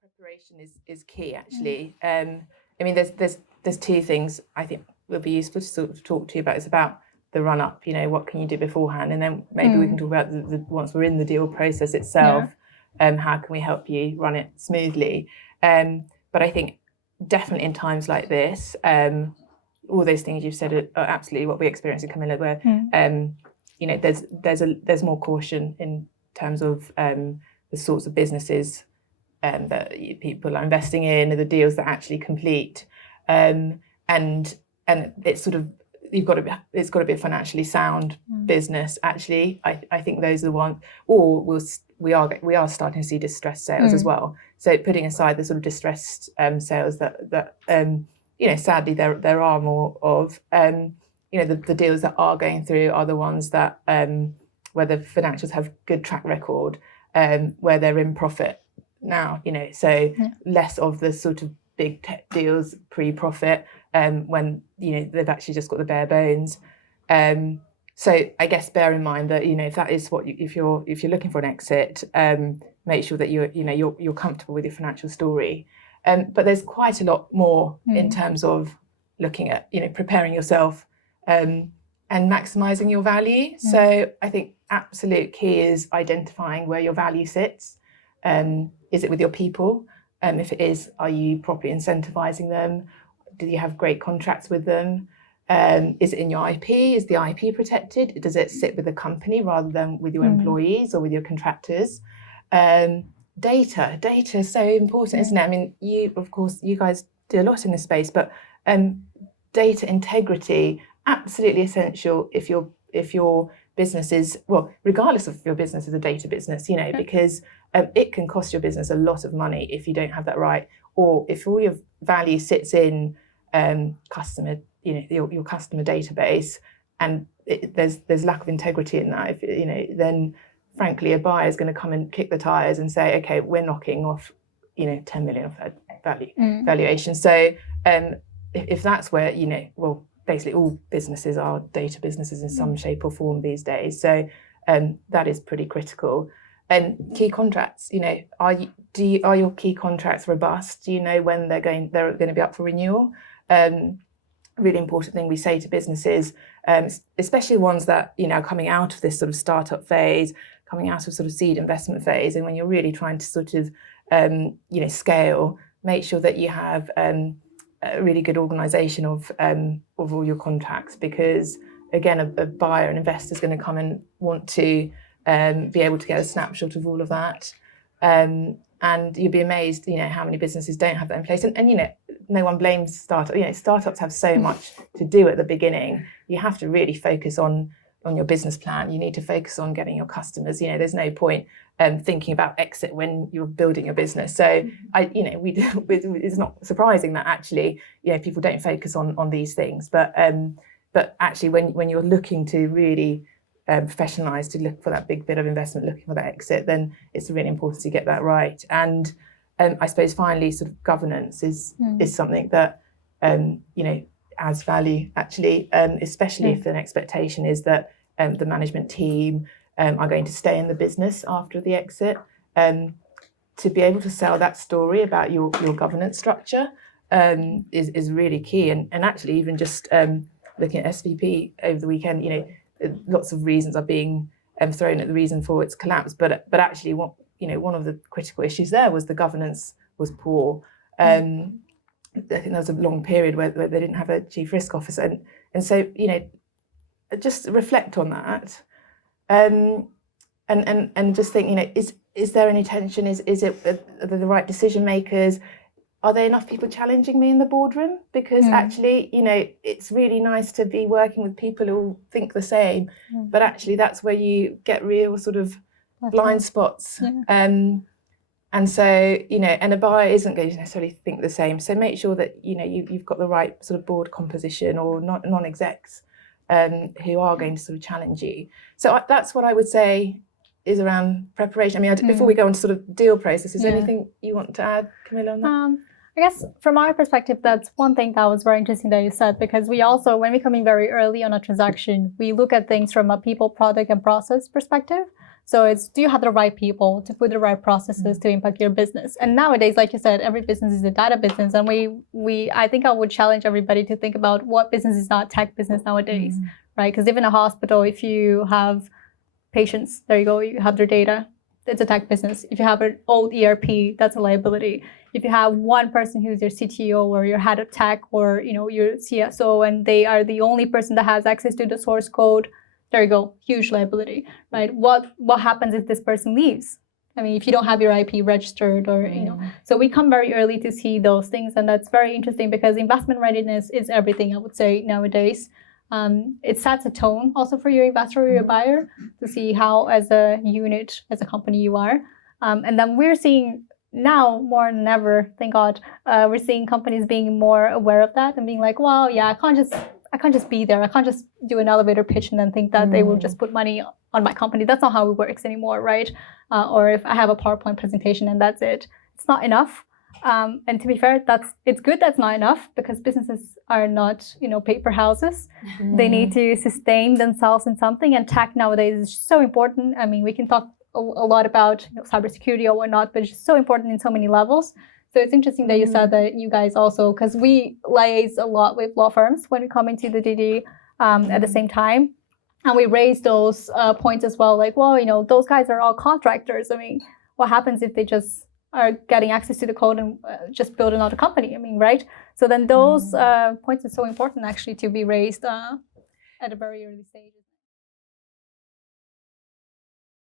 Preparation is key, actually. I mean, there's two things I think will be useful to sort of talk to you about. It's about the run up, what can you do beforehand, and then maybe we can talk about the once we're in the deal process itself. How can we help you run it smoothly? But I think definitely in times like this, all those things you've said are absolutely what we experience in Camilla, where there's more caution in terms of the sorts of businesses that people are investing in, the deals that actually complete, and it's sort of it's got to be a financially sound business. Actually, I think those are the ones. Or we are starting to see distressed sales as well. So putting aside the sort of distressed sales that sadly there are more of. The deals that are going through are the ones that where the financials have good track record, where they're in profit now. Less of the sort of big tech deals pre-profit, when they've actually just got the bare bones. So I guess bear in mind that if that is if you're looking for an exit, make sure that you're comfortable with your financial story. But there's quite a lot more in terms of looking at preparing yourself and maximizing your value. So I think absolute key is identifying where your value sits. Is it with your people? If it is, are you properly incentivizing them? Do you have great contracts with them? Is it in your IP? Is the IP protected? Does it sit with the company rather than with your employees or with your contractors? Data is so important, isn't it? I mean, you guys do a lot in this space, but data integrity, absolutely essential if your business is, well, regardless of if your business is a data business, because it can cost your business a lot of money if you don't have that right, or if all your value sits in customer, your customer database, and there's lack of integrity in that. Then frankly, a buyer is going to come and kick the tires and say, okay, we're knocking off, 10 million of that valuation. So if that's where, basically all businesses are data businesses in some shape or form these days. So that is pretty critical. And key contracts, are your key contracts robust? Do you know when they're going to be up for renewal? Really important thing we say to businesses, especially ones that are coming out of this sort of startup phase, coming out of sort of seed investment phase, and when you're really trying to sort of scale, make sure that you have a really good organisation of all your contracts, because again, a buyer, an investor is going to come and want to be able to get a snapshot of all of that, and you'd be amazed, how many businesses don't have that in place. And no one blames startups. Startups have so much to do at the beginning. You have to really focus on your business plan. You need to focus on getting your customers. There's no point thinking about exit when you're building your business. So it's not surprising that actually people don't focus on these things. But actually when you're looking to really professionalize, to look for that big bit of investment, looking for that exit, then it's really important to get that right. And I suppose finally, sort of governance is something that adds value actually, especially if an expectation is that the management team are going to stay in the business after the exit. To be able to sell that story about your governance structure is really key. And actually, even just looking at SVP over the weekend, lots of reasons are being thrown at the reason for its collapse. But actually, one of the critical issues there was the governance was poor. I think there was a long period where they didn't have a chief risk officer, and so just reflect on that, and just think, is there any tension? Is it the right decision makers? Are there enough people challenging me in the boardroom? Because actually, it's really nice to be working with people who think the same, but actually that's where you get real sort of blind spots. And so, and a buyer isn't going to necessarily think the same. So make sure that, you've got the right sort of board composition or non-execs who are going to sort of challenge you. So that's what I would say is around preparation. I mean, before we go on to sort of deal process, is there anything you want to add, Camilla, on that? I guess from my perspective, that's one thing that was very interesting that you said, because we also, when we come in very early on a transaction, we look at things from a people, product, and process perspective. So it's, do you have the right people to put the right processes to impact your business? And nowadays, like you said, every business is a data business. And I think I would challenge everybody to think about what business is not tech business nowadays, right? Because even a hospital, if you have patients, there you go, you have their data, it's a tech business. If you have an old ERP, that's a liability. If you have one person who's your CTO or your head of tech or your CSO, and they are the only person that has access to the source code, there you go, huge liability, right? What happens if this person leaves? I mean, if you don't have your IP registered or, so we come very early to see those things. And that's very interesting because investment readiness is everything, I would say, nowadays. It sets a tone also for your investor or your buyer to see how, as a unit, as a company you are. And then we're seeing now more than ever, thank God, we're seeing companies being more aware of that and being like, well, yeah, I can't just be there. I can't just do an elevator pitch and then think that they will just put money on my company. That's not how it works anymore, right? Or if I have a PowerPoint presentation and that's it, it's not enough. And to be fair, it's good that's not enough because businesses are not, paper houses. They need to sustain themselves in something, and tech nowadays is so important. I mean, we can talk a lot about cybersecurity or whatnot, but it's just so important in so many levels. So it's interesting that you said that you guys also, because we liaise a lot with law firms when we come into the DD at the same time. And we raise those points as well, like, well, those guys are all contractors. I mean, what happens if they just are getting access to the code and just build another company? I mean, right? So then those points are so important actually to be raised at a very early stage.